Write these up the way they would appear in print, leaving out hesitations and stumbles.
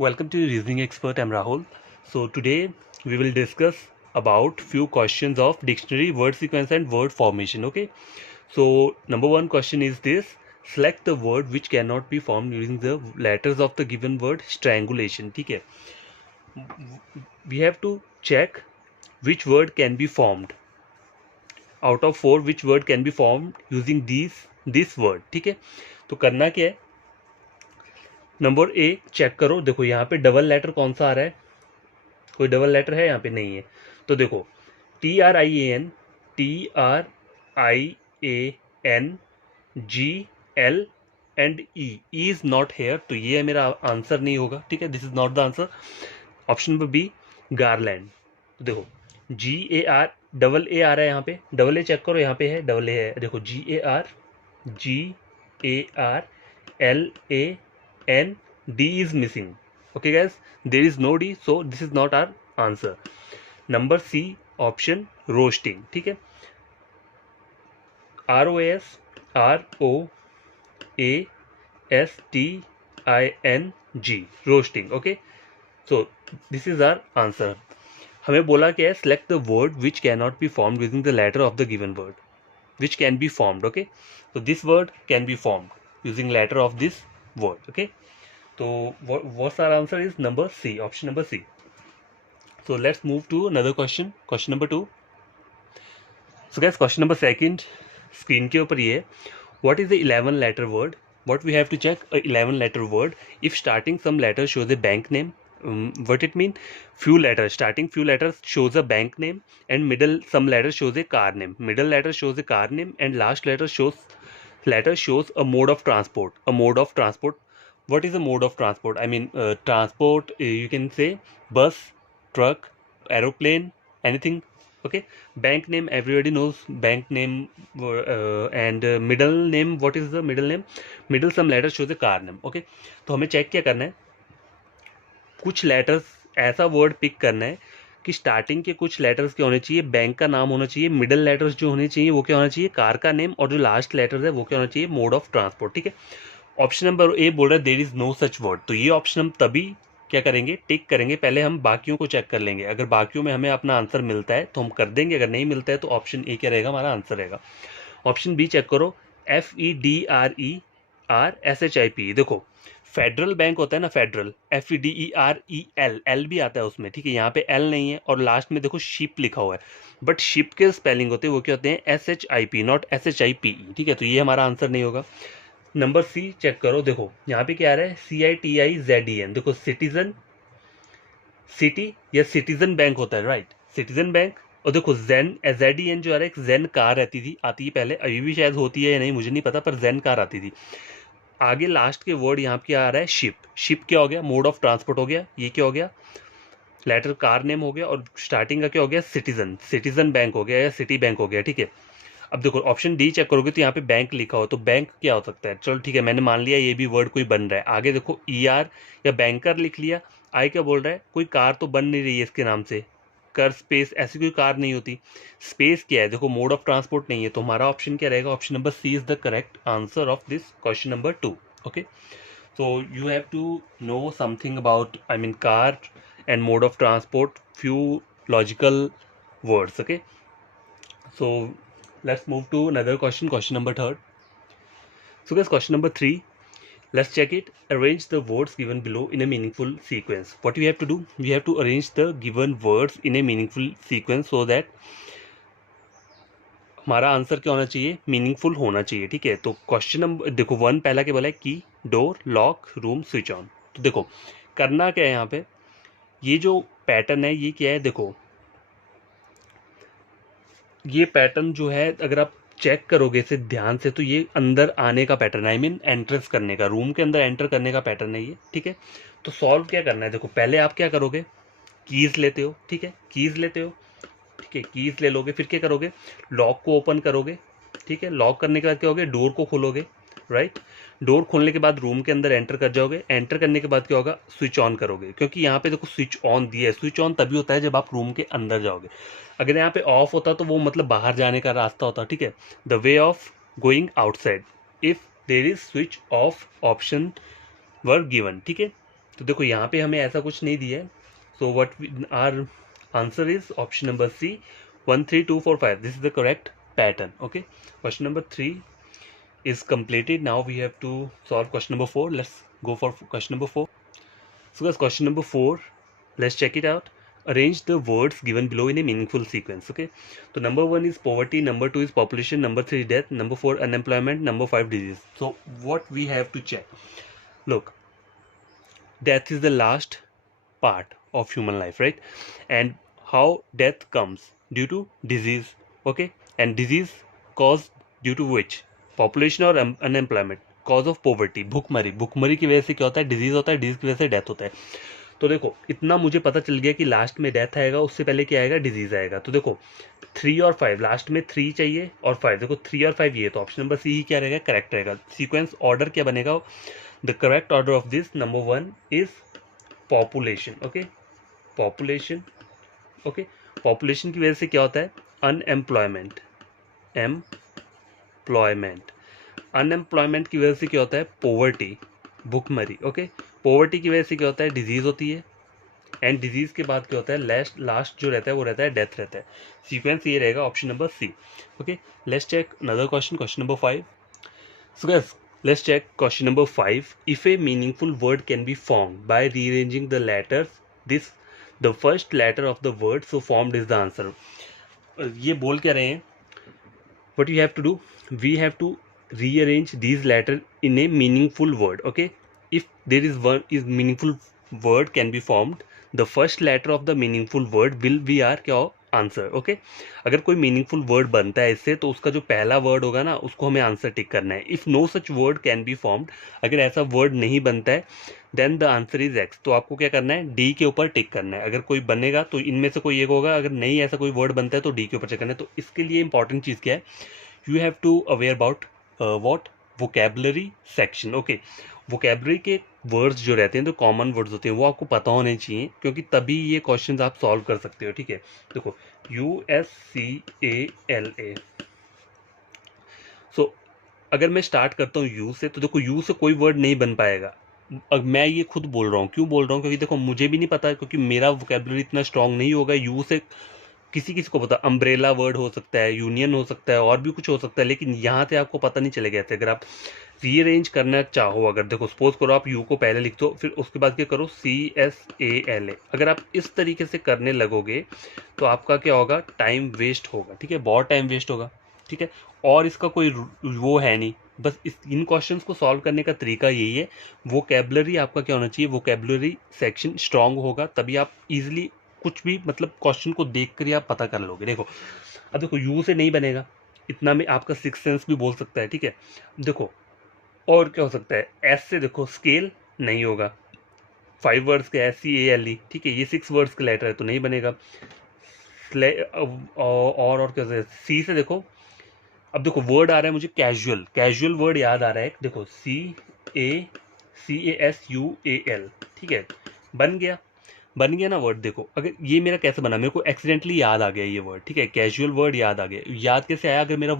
Welcome to Reasoning Expert. I'm Rahul. So today we will discuss about few questions of dictionary, word sequence and word formation. Okay. So number one question is this: select the word which cannot be formed using the letters of the given word. Strangulation. ठीक है. We have to check which word can be formed. Out of 4, which word can be formed using this word. ठीक है. तो करना क्या है? Number A check करो. देखो यहाँ पे डबल लेटर कौन सा आ रहा है? कोई डबल लेटर है यहाँ पे? नहीं है. तो देखो TRIAN and E is not here, तो ये मेरा आंसर नहीं होगा. ठीक है, this is not the answer. Option number B garland. तो देखो GAR डबल ए आ रहा है यहाँ पे. डबल ए चेक करो, यहाँ पे है डबल ए है. देखो GARLAN D is missing. Okay guys, there is no D, so this is not our answer. Number C option roasting. ठीक है, ROASTING roasting. Okay, so this is our answer. हमें बोला क्या है? Select the word which cannot be formed using the letter of the given word. Which can be formed. Okay, so this word can be formed using letter of this word. Okay, so what's our answer is number C, option number C. So let's move to another question. Question number 2. So guys, question number 2 screen के ऊपर ये है. What is the 11 letter word? What we have to check? A 11 letter word if starting some letter shows a bank name. What it mean? Few letters, starting few letters shows a bank name, and middle some letter shows a car name. Middle letter shows a car name, and last letter shows a mode of transport. A mode of transport. What is a mode of transport? I mean transport, you can say bus, truck, aeroplane, anything. Okay, bank name, everybody knows bank name. And middle name, what is the middle name? Middle some letter shows a car name. Okay, तो हमें check क्या करना है? कुछ letters ऐसा word pick करना है कि स्टार्टिंग के कुछ लेटर्स क्या होने चाहिए? बैंक का नाम होना चाहिए. मिडल लेटर्स जो होने चाहिए वो क्या होना चाहिए? कार का नेम. और जो लास्ट लेटर्स है वो क्या होना चाहिए? Mode of transport. ठीक है, ऑप्शन नंबर ए बोल रहा है there is no such word. तो ये ऑप्शन हम तभी क्या करेंगे? टिक करेंगे. पहले हम बाकियों को चेक कर लेंगे. अगर बाकियों में हमें अपना आंसर मिलता है तो हम कर देंगे. अगर नहीं मिलता है तो ऑप्शन ए क्या रहेगा? हमारा आंसर रहेगा. ऑप्शन बी चेक करो. FEDRERSHIP. देखो फेडरल बैंक होता है ना, फेडरल, FEDEREL, एल भी आता है उसमें. ठीक है, यहाँ पे एल नहीं है. और लास्ट में देखो शिप लिखा हुआ है, बट शिप के स्पेलिंग होते हैं वो क्या होते हैं? SHIP, not SHIPE. ठीक है, तो ये हमारा आंसर नहीं होगा. नंबर सी चेक करो. देखो यहाँ पे क्या आ रहा है? CITIZEN. देखो सिटीजन, सिटी या सिटीजन बैंक होता है, राइट? Citizen bank. और देखो जेन, ZEN जो आ रहा है, एक जेन कार रहती थी, आती है पहले, अभी भी शायद होती है या नहीं मुझे नहीं पता, पर जेन कार आती थी. आगे लास्ट के वर्ड यहाँ क्या आ रहा है? शिप. शिप क्या हो गया? मोड ऑफ ट्रांसपोर्ट हो गया. ये क्या हो गया? लेटर कार नेम हो गया. और स्टार्टिंग का क्या हो गया? सिटीजन. सिटीजन बैंक हो गया या सिटी बैंक हो गया. ठीक है, अब देखो ऑप्शन डी चेक करोगे तो यहाँ पे बैंक लिखा हो, तो बैंक क्या हो सकता है? चलो ठीक है, मैंने मान लिया ये भी वर्ड कोई बन रहा है. आगे देखो ER या बैंकर लिख लिया. आई क्या बोल रहा है? कोई कार तो बन नहीं रही है इसके नाम से. कर स्पेस, ऐसी कोई कार नहीं होती. स्पेस क्या है? देखो मोड ऑफ ट्रांसपोर्ट नहीं है. तो हमारा ऑप्शन क्या रहेगा? Option number C is the correct answer of this question number 2. Okay, so you have to know something about, I mean, car and mode of transport, few logical words. Okay, so let's move to another question. Question number 3. So guys, question number 3, let's check it. Arrange the words given below in a meaningful sequence. What we have to do? We have to arrange the given words in a meaningful sequence so that हमारा answer क्या होना चाहिए? Meaningful होना चाहिए. ठीक है, तो question number देखो 1 पहला क्या बोला है? की, door, lock, room, switch on. तो देखो करना क्या है यहाँ पे? ये जो पैटर्न है ये क्या है? देखो ये पैटर्न जो है अगर आप चेक करोगे इसे ध्यान से तो ये अंदर आने का पैटर्न है. आई मीन एंट्रेंस करने का, रूम के अंदर एंटर करने का पैटर्न है ये. ठीक है, तो सॉल्व क्या करना है? देखो पहले आप क्या करोगे? कीज लेते हो. ठीक है, कीज लेते हो. ठीक है, कीज ले लोगे. फिर क्या करोगे? लॉक को ओपन करोगे. ठीक है, लॉक करने के बाद क्या होगा? डोर को खोलोगे, राइट? डोर खोलने के बाद रूम के अंदर एंटर कर जाओगे. एंटर करने के बाद क्या होगा? स्विच ऑन करोगे, क्योंकि यहाँ पे देखो स्विच ऑन दिया है. स्विच ऑन तभी होता है जब आप रूम के अंदर जाओगे. अगर यहाँ पे ऑफ होता तो वो मतलब बाहर जाने का रास्ता होता. ठीक है, the way of going outside if there is switch off option were given. ठीक है, तो देखो यहाँ पे हमें ऐसा कुछ नहीं दिया है, so what are answer is option number C 1 3 2 4 5. This is the correct pattern. Okay, question number 3 is completed. Now we have to solve question number 4. Let's go for question number 4. So guys, question number 4, let's check it out. Arrange the words given below in a meaningful sequence. Okay, so number 1 is poverty, number 2 is population, number 3 death, number 4 unemployment, number 5 disease. So what we have to check, look, death is the last part of human life, right? And how death comes due to disease. Okay, and disease caused due to which? Population और unemployment, cause of poverty, भुखमरी, भुखमरी की वजह से क्या होता है? Disease होता है, डिजीज की वजह से डेथ होता है. तो देखो इतना मुझे पता चल गया कि लास्ट में डेथ आएगा, उससे पहले क्या आएगा? डिजीज आएगा. तो देखो 3 और 5, लास्ट में 3 चाहिए और 5. देखो 3 और 5 ये, तो ऑप्शन नंबर सी ही क्या रहेगा? करेक्ट रहेगा. सीक्वेंस ऑर्डर क्या बनेगा? The correct order of this number 1 is population. Okay, population. Okay, population की वजह से क्या होता है? Unemployment, employment. अनएम्प्लॉयमेंट की वजह से क्या होता है? पॉवर्टी, भुखमरी. ओके, पॉवर्टी की वजह से क्या होता है? डिजीज होती है. एंड डिजीज के बाद क्या होता है? लास्ट जो रहता है वो रहता है डेथ रहता है. सीक्वेंस ये रहेगा option number C. Okay, let's check another question, question number 5. So guys, let's check question number 5. If a meaningful word can be formed by rearranging the letters, the first letter of the word so formed is the answer. ये बोल क्या रहे हैं? What you have to do? We have to rearrange these letters in a meaningful word. Okay, if there is meaningful word can be formed, the first letter of the meaningful word will be our क्या हो? Answer. Okay, अगर कोई meaningful word बनता है इससे, तो उसका जो पहला वर्ड होगा ना, उसको हमें आंसर टिक करना है. If no such word can be formed, अगर ऐसा वर्ड नहीं बनता है, then the answer is X. तो आपको क्या करना है? डी के ऊपर टिक करना है. अगर कोई बनेगा तो इनमें से कोई एक होगा, अगर नहीं ऐसा कोई वर्ड बनता है तो डी के ऊपर टिक करना है. तो इसके लिए इंपॉर्टेंट चीज़ क्या है? You have to aware about what? Vocabulary section. Okay, vocabulary के वर्ड्स जो रहते हैं, तो कॉमन वर्ड्स होते हैं, वो आपको पता होने चाहिए, क्योंकि तभी ये क्वेश्चंस आप सॉल्व कर सकते हो. ठीक है, देखो USCALA. सो अगर मैं स्टार्ट करता हूँ यू से, तो देखो यू से कोई वर्ड नहीं बन पाएगा. अब मैं ये खुद बोल रहा हूँ. क्यों बोल रहा हूँ? क्योंकि देखो मुझे भी नहीं पता, क्योंकि मेरा वोकेबलरी इतना स्ट्रांग नहीं होगा. यू से किसी किसी को पता, अम्ब्रेला वर्ड हो सकता है, यूनियन हो सकता है, और भी कुछ हो सकता है, लेकिन यहाँ से आपको पता नहीं चलेगा. ऐसे अगर आप रीअरेंज करना चाहो, अगर देखो सपोज करो आप यू को पहले लिख दो, फिर उसके बाद क्या करो? CSALA. अगर आप इस तरीके से करने लगोगे तो आपका क्या होगा? टाइम वेस्ट होगा. ठीक है, बहुत टाइम वेस्ट होगा. ठीक है, और इसका कोई वो है नहीं. बस इन क्वेश्चंस को सॉल्व करने का तरीका यही है. वोकेबलरी आपका क्या होना चाहिए? वोकेबलरी सेक्शन स्ट्रांग होगा, तभी आप इजीली कुछ भी मतलब क्वेश्चन को देख कर आप पता कर लोगे. देखो अब देखो यू से नहीं बनेगा, इतना में आपका सिक्स सेंस भी बोल सकता है. ठीक है, देखो और क्या हो सकता है? एस से देखो स्केल नहीं होगा. 5 वर्ड्स के SCALE. ठीक है, ये 6 वर्ड्स के लेटर है तो नहीं बनेगा. और क्या है? सी से देखो, अब देखो वर्ड आ रहा है मुझे कैजुअल. कैजुअल वर्ड याद आ रहा है. देखो CASUAL. ठीक है, बन गया ना वर्ड. देखो अगर ये मेरा कैसे बना, मेरे को एक्सीडेंटली याद आ गया ये वर्ड. ठीक है, कैजुअल वर्ड याद आ गया. याद कैसे आया? अगर मेरा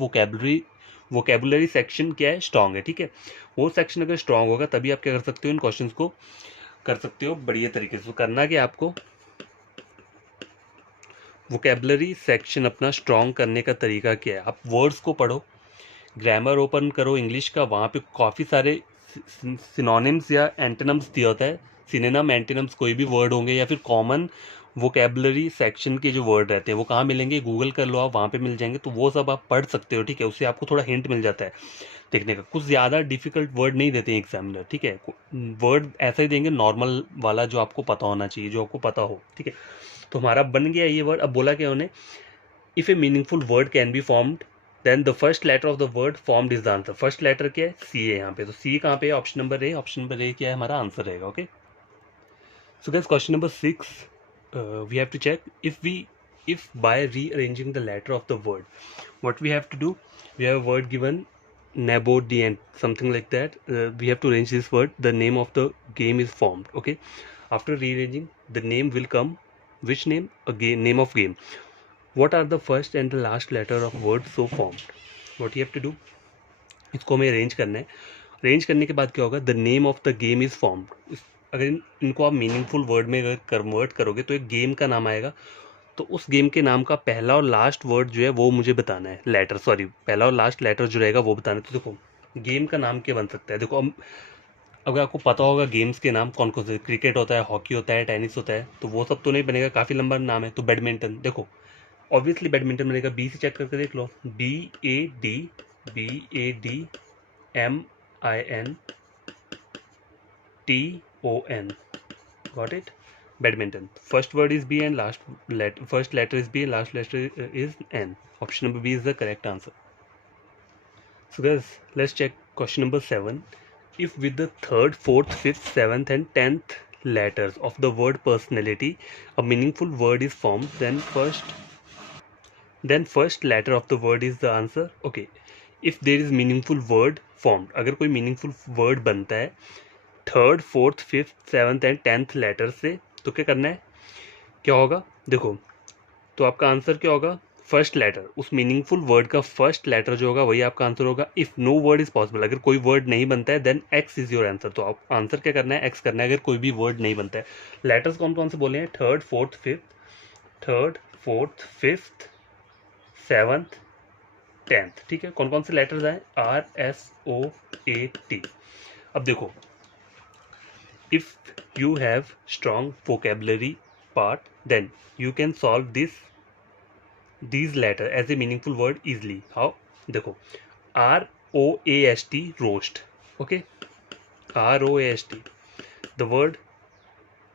वोकेबुलरी सेक्शन क्या है? स्ट्रांग है. ठीक है, वो सेक्शन अगर स्ट्रांग होगा तभी आप क्या कर सकते हो? इन क्वेश्चंस को कर सकते हो बढ़िया तरीके से. करना क्या आपको? वोकेबुलरी सेक्शन अपना स्ट्रांग करने का तरीका क्या है? आप वर्ड्स को पढ़ो, ग्रामर ओपन करो इंग्लिश का, वहाँ पे काफ़ी सारे सिनोनिम्स या एंटोनिम्स दिया होता है. सिनोनिम एंटोनिम्स कोई भी वर्ड होंगे, या फिर कॉमन वोकेबुलरी सेक्शन के जो वर्ड रहते हैं वो कहाँ मिलेंगे? गूगल कर लो आप, वहाँ पे मिल जाएंगे. तो वो सब आप पढ़ सकते हो. ठीक है, उससे आपको थोड़ा हिंट मिल जाता है देखने का. कुछ ज़्यादा डिफिकल्ट वर्ड नहीं देते हैं एग्जामिनर. ठीक है, वर्ड ऐसा ही देंगे नॉर्मल वाला जो आपको पता होना चाहिए, जो आपको पता हो. ठीक है, तो हमारा बन गया ये वर्ड. अब बोला क्या उन्हें? If a meaningful word can be formed, then the first letter of the word formed is the answer. First letter क्या है? सी है यहाँ पे. तो सी कहाँ पे है? ऑप्शन नंबर ए. ऑप्शन नंबर ए क्या है? हमारा आंसर रहेगा. Okay, so guys question number 6, we have to check if by rearranging the letter of the word, what we have to do? We have a word given Nabodient, something like that. We have to arrange this word. The name of the game is formed. Okay, after rearranging, the name will come. Which name? Name of game. What are the first and the last letter of word so formed? What you have to do? इसको हमें arrange करना है. Arrange करने के बाद क्या होगा? The name of the game is formed. अगर इनको आप मीनिंगफुल वर्ड में अगर कन्वर्ट करोगे तो एक गेम का नाम आएगा, तो उस गेम के नाम का पहला और लास्ट वर्ड जो है वो मुझे बताना है, लेटर, सॉरी पहला और लास्ट लेटर जो रहेगा वो बताना है। तो देखो गेम का नाम क्या बन सकता है, देखो अब अगर आपको पता होगा गेम्स के नाम कौन कौन से, क्रिकेट होता है, हॉकी होता है, टेनिस होता है, तो वो सब तो नहीं बनेगा, काफ़ी लंबा नाम है। तो बैडमिंटन, देखो ऑब्वियसली बैडमिंटन बनेगा, बी से चेक करके देख लो, BADMINTON, got it? Badminton. First word is B and first letter is B and last letter is N. Option number B is the correct answer. So guys, let's check question number 7. If with the third, fourth, fifth, seventh and 10th letters of the word personality a meaningful word is formed, then first letter of the word is the answer. Okay, if there is meaningful word formed, अगर कोई meaningful word बनता है third, fourth, fifth, seventh and tenth letter से, तो क्या करना है, क्या होगा, देखो तो आपका आंसर क्या होगा, फर्स्ट लेटर, उस मीनिंगफुल वर्ड का फर्स्ट लेटर जो होगा वही आपका आंसर होगा। If no word is possible, अगर कोई वर्ड नहीं बनता है then X is your answer. तो आप आंसर क्या करना है, एक्स करना है अगर कोई भी वर्ड नहीं बनता है। लेटर्स कौन कौन से बोले हैं, third fourth fifth seventh tenth, ठीक है। कौन कौन से लेटर्स आए, RSOAT। अब देखो if you have strong vocabulary part, then you can solve these letter as a meaningful word easily. How? देखो ROAST, roast, okay, ROAST, the word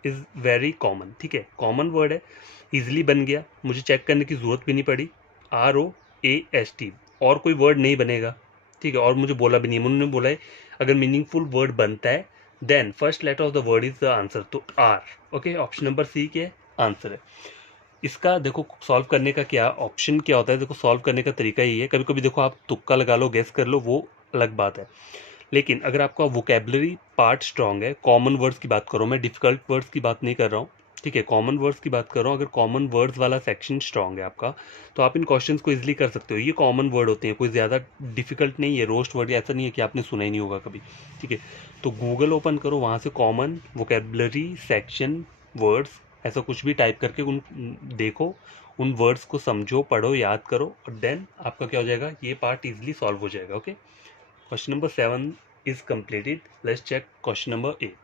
is very common, ठीक है, कॉमन वर्ड है, easily बन गया, मुझे check करने की जरूरत भी नहीं पड़ी। ROAST, और कोई वर्ड नहीं बनेगा, ठीक है, और मुझे बोला भी नहीं, उन्होंने बोला है अगर मीनिंगफुल वर्ड बनता है then first letter of the word is the answer, तो R. Okay, option number C के आंसर है इसका। देखो सॉल्व करने का क्या ऑप्शन क्या होता है, देखो सॉल्व करने का तरीका यही है, कभी कभी देखो आप तुक्का लगा लो, गेस कर लो, वो अलग बात है, लेकिन अगर आपका वोकेबलरी पार्ट स्ट्रांग है, कॉमन वर्ड्स की बात करो, मैं डिफिकल्ट वर्ड्स की बात नहीं कर रहा हूँ, ठीक है, कॉमन वर्ड्स की बात कर रहा हूँ, अगर कॉमन वर्ड्स वाला सेक्शन स्ट्रांग है आपका तो आप इन क्वेश्चंस को इजीली कर सकते हो। ये कॉमन वर्ड होते हैं, कोई ज़्यादा डिफिकल्ट नहीं है, रोस्ट वर्ड ऐसा नहीं है कि आपने सुना ही नहीं होगा कभी, ठीक है। तो गूगल ओपन करो, वहाँ से कॉमन वोकेबलरी सेक्शन वर्ड्स ऐसा कुछ भी टाइप करके उन देखो, उन वर्ड्स को समझो, पढ़ो, याद करो, और देन आपका क्या हो जाएगा, ये पार्ट इजीली सॉल्व हो जाएगा। Okay, question number 7 is completed. Let's check question number 8.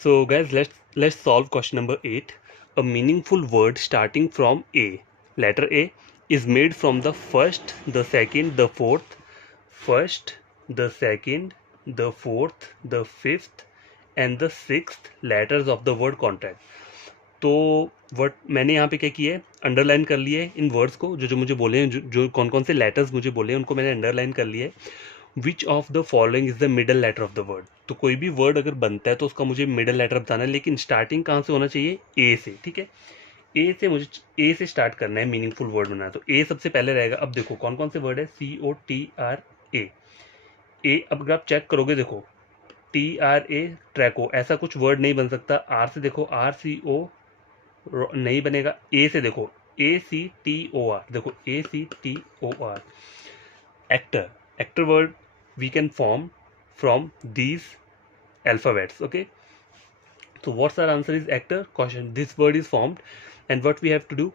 So guys, let's solve question number 8. A meaningful word starting from A, letter A, is made from the first, the second, the fourth, first, the second, the fourth, the fifth and the sixth letters of the word contract. तो word मैंने यहाँ पे क्या किया है, underline कर लिया है इन वर्ड्स को, जो मुझे बोले हैं, जो कौन कौन से लेटर्स मुझे बोले हैं उनको मैंने अंडरलाइन कर लिया है। Which of the following is the middle letter of the word, तो कोई भी वर्ड अगर बनता है तो उसका मुझे मिडल लेटर बताना है, लेकिन स्टार्टिंग कहाँ से होना चाहिए, ए से, ठीक है, ए से मुझे ए से स्टार्ट करना है मीनिंगफुल वर्ड बनाना है, तो ए सबसे पहले रहेगा। अब देखो कौन कौन से वर्ड है, COTRA, ए, अब अगर आप चेक करोगे देखो TRA, ट्रैको, ऐसा कुछ वर्ड नहीं बन सकता। आर से देखो RCO नहीं बनेगा, ए से देखो ACTOR, देखो ACTOR, actor, actor word we can form from these alphabets. Okay, so what's our answer is actor. Caution, this word is formed, and what we have to do,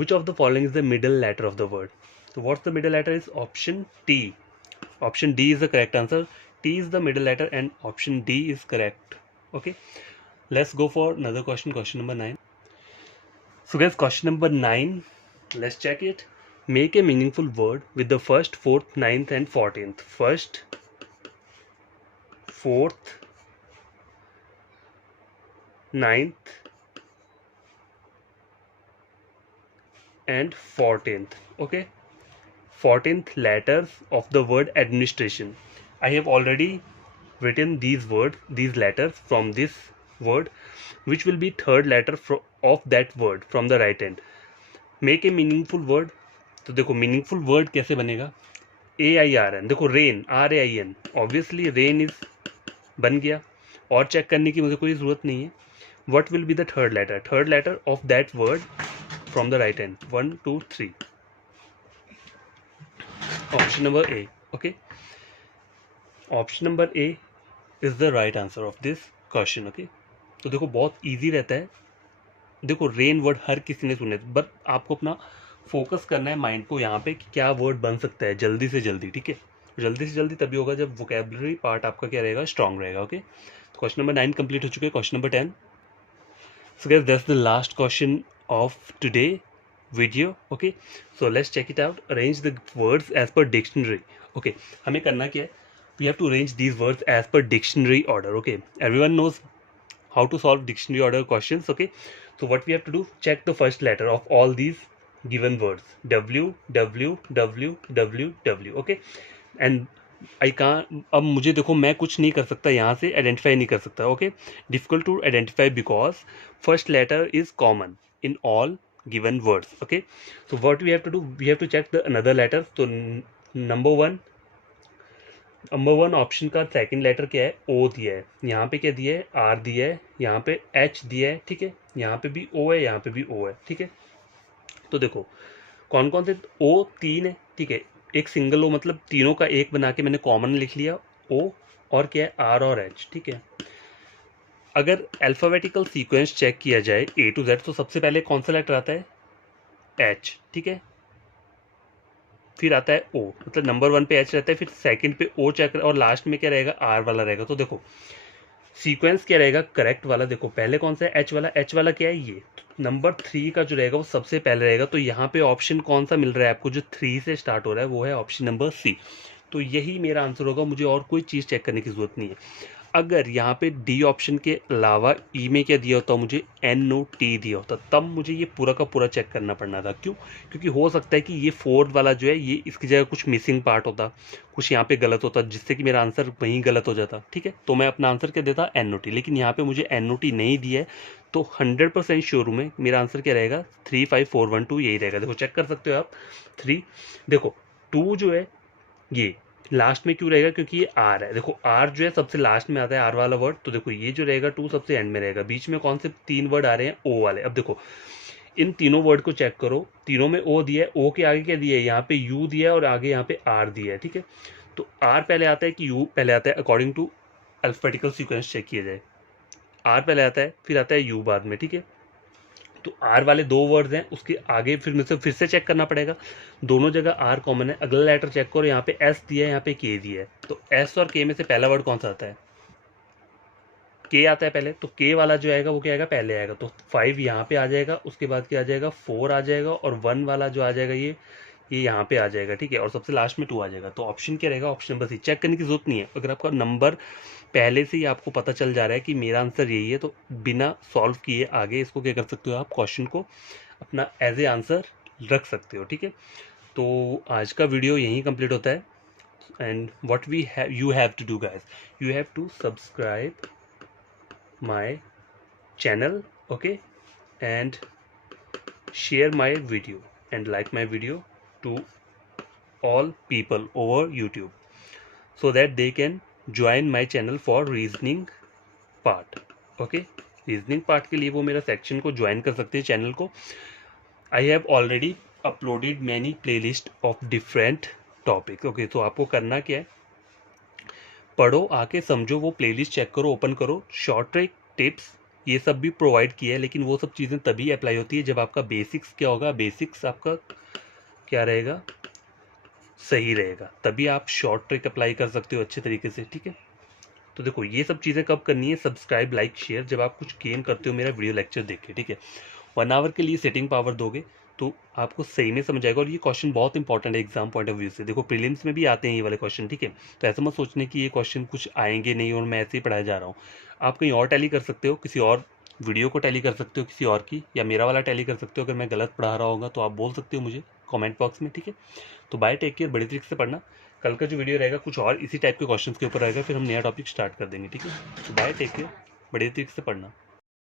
which of the following is the middle letter of the word, so what's the middle letter is option T. Option D is the correct answer. T is the middle letter and option D is correct. Okay, let's go for another question, question number 9. So guys, question number 9, let's check it. Make a meaningful word with the first, fourth, ninth and 14th. First, fourth, ninth and 14th. Okay, 14th letters of the word administration. I have already written these words, these letters from this word, which will be third letter of that word from the right hand. Make a meaningful word. तो देखो meaningful word कैसे बनेगा, AIRN, देखो rain, RAIN, obviously rain is बन गया, और check करने की मुझे कोई ज़रूरत नहीं है। What will be the third letter, third letter of that word from the right hand, 1 2 3, option number A. Okay, option number A is the right answer of this question. Okay, तो देखो बहुत ईजी रहता है। देखो rain word हर किसी ने सुने, but आपको अपना फोकस करना है माइंड को यहाँ पे कि क्या वर्ड बन सकता है जल्दी से जल्दी। ठीक है, जल्दी से जल्दी तभी होगा जब वोकेबलरी पार्ट आपका क्या रहेगा, स्ट्रांग रहेगा। ओके, तो क्वेश्चन नंबर 9 कंप्लीट हो चुके हैं। Question number 10, so guys that's the last question of today video. Okay, so let's check it out. Arrange the words as per dictionary. Okay, हमें करना क्या है, we have to arrange these words as per dictionary order. Okay, everyone knows how to solve dictionary order questions. Okay, so what we have to do, check the first letter of all these given words, W W W W W. Okay, and आई कान, अब मुझे देखो मैं कुछ नहीं कर सकता यहाँ से, आइडेंटिफाई नहीं कर सकता। Okay, difficult to identify because first letter is common in all given words. Okay, so what we have to do, we have to check the another letter. तो नंबर वन ऑप्शन का second letter क्या है, ओ दिया है, यहाँ पे क्या दिया है, आर दिया है, यहाँ पे एच दिया है। ठीक है, यहाँ पे भी ओ है, यहाँ पे भी ओ है। ठीक है, तो देखो कौन कौन से ओ, तीन है। ठीक है, एक सिंगल ओ मतलब तीनों का एक बना के मैंने कॉमन लिख लिया, ओ और क्या है, आर और एच। ठीक है, अगर अल्फाबेटिकल सीक्वेंस चेक किया जाए ए टू जेड, तो सबसे पहले कौन सा लेटर आता है, एच। ठीक है, फिर आता है ओ, मतलब नंबर 1 पे एच रहता है, फिर सेकंड पे ओ चेक, और लास्ट में क्या रहेगा, आर वाला रहेगा। तो देखो सीक्वेंस क्या रहेगा करेक्ट वाला, देखो पहले कौन सा है, एच वाला। एच वाला क्या है, ये नंबर 3 का जो रहेगा वो सबसे पहले रहेगा। तो यहाँ पे ऑप्शन कौन सा मिल रहा है आपको, जो 3 से स्टार्ट हो रहा है, वो है ऑप्शन नंबर सी। तो यही मेरा आंसर होगा, मुझे और कोई चीज़ चेक करने की जरूरत नहीं है। अगर यहाँ पे डी ऑप्शन के अलावा ई में क्या दिया होता, मुझे एन ओ टी दिया होता, तब मुझे ये पूरा का पूरा चेक करना पड़ना था। क्यों, क्योंकि हो सकता है कि ये फोर्थ वाला जो है, ये इसकी जगह कुछ मिसिंग पार्ट होता, कुछ यहाँ पे गलत होता, जिससे कि मेरा आंसर वहीं गलत हो जाता। ठीक है, तो मैं अपना आंसर क्या देता, एन ओ टी। लेकिन यहाँ पे मुझे एन ओ टी नहीं दिया है, तो 100% श्योर हूँ मैं, मेरा आंसर क्या रहेगा, 35412 यही रहेगा। देखो चेक कर सकते हो आप, 3, देखो 2 जो है ये लास्ट में क्यों रहेगा, क्योंकि ये आर है। देखो आर जो है सबसे लास्ट में आता है, आर वाला वर्ड। तो देखो ये जो रहेगा 2 सबसे एंड में रहेगा। बीच में कौन से 3 वर्ड आ रहे हैं, ओ वाले। अब देखो इन तीनों वर्ड को चेक करो, तीनों में ओ दिया है, ओ के आगे क्या दिया है, यहाँ पे यू दिया है और आगे यहाँ पे आर दिया है। ठीक है, तो आर पहले आता है कि यू पहले आता है, according to alphabetical sequence check किया जाए, आर पहले आता है, फिर आता है यू बाद में। ठीक है, तो आर वाले 2 वर्ड्स हैं, उसके आगे फिर मुझसे फिर से चेक करना पड़ेगा, दोनों जगह आर कॉमन है। अगला लेटर चेक करो, यहाँ पे एस दिया है, यहाँ पे के दिया है। तो एस और के में से पहला वर्ड कौन सा आता है, के आता है पहले। तो के वाला जो आएगा वो क्या आएगा, पहले आएगा। तो 5 यहाँ पे आ जाएगा, उसके बाद क्या आ जाएगा, 4 आ जाएगा, और 1 वाला जो आ जाएगा ये यहाँ पे आ जाएगा। ठीक है, और सबसे लास्ट में 2 आ जाएगा। तो ऑप्शन क्या रहेगा, ऑप्शन नंबर सी। चेक करने की जरूरत नहीं है, अगर आपका नंबर पहले से ही आपको पता चल जा रहा है कि मेरा आंसर यही है, तो बिना सॉल्व किए आगे इसको क्या कर सकते हो, आप क्वेश्चन को अपना एज ए आंसर रख सकते हो। ठीक है, तो आज का वीडियो यहीं कंप्लीट होता है। And what we have, you have to do guys, you have to subscribe my channel, okay, and share my video and like my video to all people over YouTube so that they can join my channel for reasoning part. Okay, reasoning part के लिए वो मेरा section को join कर सकते हैं, channel को। I have already uploaded many playlist of different topics. Okay, तो आपको करना क्या है, पढ़ो, आके समझो, वो प्लेलिस्ट चेक करो, ओपन करो, शॉर्ट ट्रिक टिप्स ये सब भी प्रोवाइड किया है। लेकिन वो सब चीज़ें तभी अप्लाई होती है जब आपका बेसिक्स क्या होगा, बेसिक्स आपका क्या रहेगा, सही रहेगा, तभी आप शॉर्ट ट्रिक अप्लाई कर सकते हो अच्छे तरीके से। ठीक है, तो देखो ये सब चीज़ें कब करनी है, सब्सक्राइब लाइक शेयर, जब आप कुछ गेन करते हो मेरा वीडियो लेक्चर देख के। ठीक है, 1 आवर के लिए सेटिंग पावर दोगे तो आपको सही में समझ आएगा। और ये क्वेश्चन बहुत इंपॉर्टेंट है एग्जाम पॉइंट ऑफ व्यू से। देखो प्रीलिम्स में भी आते हैं ये वाले क्वेश्चन। ठीक है, तो ऐसा मत सोचने कि ये क्वेश्चन कुछ आएंगे नहीं और मैं ऐसे ही पढ़ाया जा रहा हूँ। आप कहीं और टैली कर सकते हो, किसी और वीडियो को टैली कर सकते हो किसी और की, या मेरा वाला टैली कर सकते हो। अगर मैं गलत पढ़ा रहा होगा तो आप बोल सकते हो मुझे कमेंट बॉक्स में। ठीक है, तो बाय, टेक केयर, बड़ी तरीके से पढ़ना। कल का जो वीडियो रहेगा कुछ और इसी टाइप के क्वेश्चंस के ऊपर रहेगा, फिर हम नया टॉपिक स्टार्ट कर देंगे। ठीक है, तो बाय, टेक केयर, बड़ी तरीके से पढ़ना।